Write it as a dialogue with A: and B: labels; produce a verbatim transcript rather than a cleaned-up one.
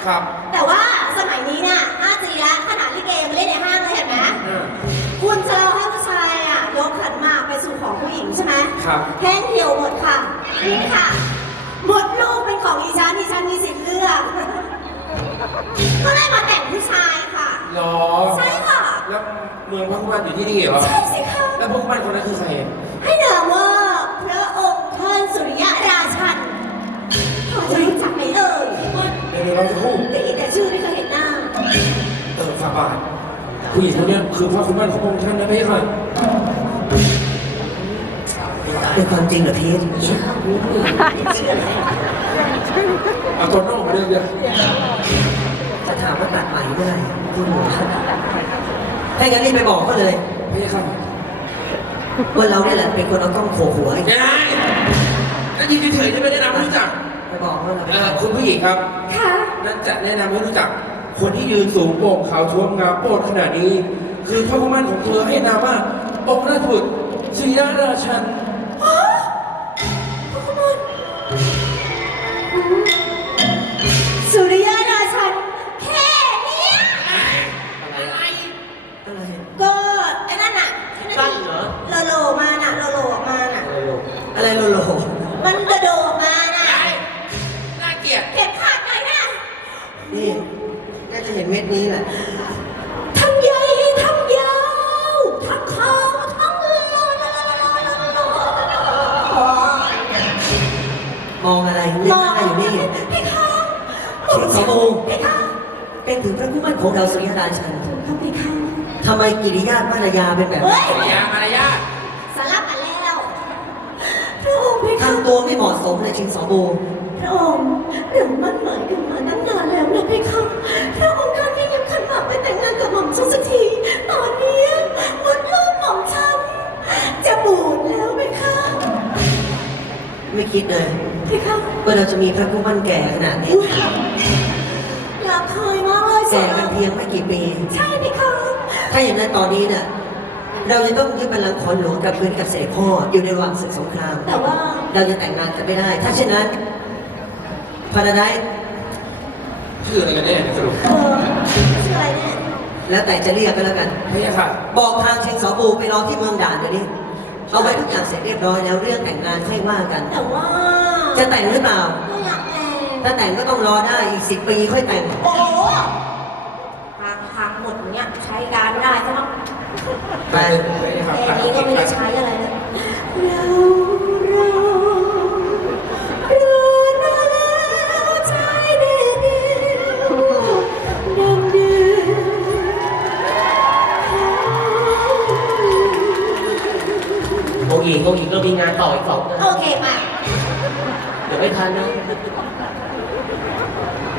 A: ครับ
B: แต่ว่าสมัยนี้เนี่ย ห้าจี แล้วขนาดลิเกมาเล่นในห้างเลยเห็นไหมคุณจะเราให้ผู้ชายอ่ะยกขันหมากไปสู่ของผู้หญิงใช่ไหม
A: ครับ
B: แห้งเหี่ยวหมดค่ะนี่ค่ะหมดลูกเป็นของอีฉันอีฉันมีสิทธิ์เลือกก็เลยมาแต่งผู้ชายค่ะ
A: หรอ
B: ใช่ค่ะ
A: แล้วเมืองพระคุมันอยู่ที่นี่เหรอ
B: ใช่สิค่ะ
A: แล้วพระคุมันคนนั้นคือใคร
B: ให้นามว่าพระองค์ท่านสุริยะราชันพอจะรู้จักไหมเอ่ย
A: เดี๋ยวเราจะพูด
B: ได้ยินแต่ชื่อไม่เคยเห็นหน้า
A: เออฝากบาทผู้หญิงคนนี้คือพระคุมันของพระองค์ท่านนะพี่ค่ะ
C: เป็นความจริงเหรอพีท
A: เอาตัวน้องมาเรื่องเดียว
C: จะถามว่าตัดใหม่เมื่อไหร่พูดหนูถ้างั้นนี่ไปบอกเขาเลย
A: พี่ค่ะ
C: ว่าเราเนี่ยแหละเป็นคนเอากล้องโขกหัวไอ้
A: ยังไงนั่นยินเฉยๆจะไม่แนะนำให้รู้จัก
C: ไปบอกเขาเลย
A: เออคุณผู้หญิงครับ
B: ค่ะ
A: นั่นจะแนะนำให้รู้จักคนที่ยืนสูงโปร่งขาวท้วมงามโปรดขนาดนี้คือพระผู้มั่นของเธอให้นามว่าองค์ราชบุตรสุริยราชัน
B: สุริยราชันแค่นี้
A: อะไร
C: อะไร
B: ก็ไอ้นั่นน่ะ
A: ตั้งเหรอ
B: โลโลมาน่ะโลโลออกมาน่ะ
C: อะไรโลโล
B: มันกระโดดมาน่ะ
A: น่าเกลียด
B: เก็บขาดหน่อยนะ
C: นี่น่าจะเห็นเม็ดนี้แหละ
B: ทั้งใหญ่ทั้งยาวทั้งขาวทั้ง
C: มองอะไรเล่นหน้าอยู่นี่
B: พี่คะ
C: ชิงสมู
B: พี่คะ
C: เป็นถึงพระผู้มั่นของเราสุริยราชัน
B: ทำไมคะ
C: ทำไมกิริยาภรรยาเป็นแบบนี้
A: มารยาทมารยาท
B: สลับกันแล้วพระองค์พี่คะ
C: ทำตัวไม่เหมาะสมเลยชิงสมู
B: พระองค์เรามั่นหมายกันมาตั้งนานแล้วนะพี่คะพระองค์ท่านที่ยังขันหมากไปแต่งงานกับหม่อมฉันสักทีตอนนี้มดลูกหม่อมฉันจะบูดแล้วพี่คะ
C: ไม่คิดเลย
B: พี่คะ
C: ว่าเราจะมีพระผู้มั่นแก่ขนาดนี้
B: อยากเคยมากเลย
C: แก่กันเพียงไม่กี่ปี
B: ใช่พี่คะ
C: ถ้าอย่างนั้นตอนนี้เนี่ยเราจะต้องยึดบัลลังก์ขอหลวงกับพื้นกับเสด็จพ่ออยู่ในระหว่างศึกสงคราม
B: แต่ว่า
C: เราจะแต่งงานกันไม่ได้ถ้าเช่นนั้นพาราไดซ์
A: ชื่ออะไรกันแน่สรุป
B: เออชื่ออะไรเนี่ย
C: แล้วแต่จะเรียกก็แล้วกัน
A: ไม่ใช่ค่ะ
C: บอกทางเชียงสอบูไปรอที่เมืองด่านเดี๋ยวนี้เอาไว้ทุกอย่างเสร็จเรียบร้อยแล้วเรื่องแต่งงานค่อยว่ากัน
B: แต่ว่า
C: จะแต่งหรือเปล่า
B: ไม่อยากแต่ง
C: ถ้าแต่งก็ต้องรอได้อีกสิบปีค่อยแต่ง
B: โอ้ทางทางหมดเนี้ยใช้การไม่ได้ใช่ไหม
C: ไป
B: แค่นี้ก็ไม่ได้ใช้อะไรเลยเราเราเราเราใจเดียวดำเดือด
C: โอ้ยโอ้ยก็มีงานต่ออีกสอง
B: โอเคป่ะ
C: เดี๋ยวไม่ทันนะ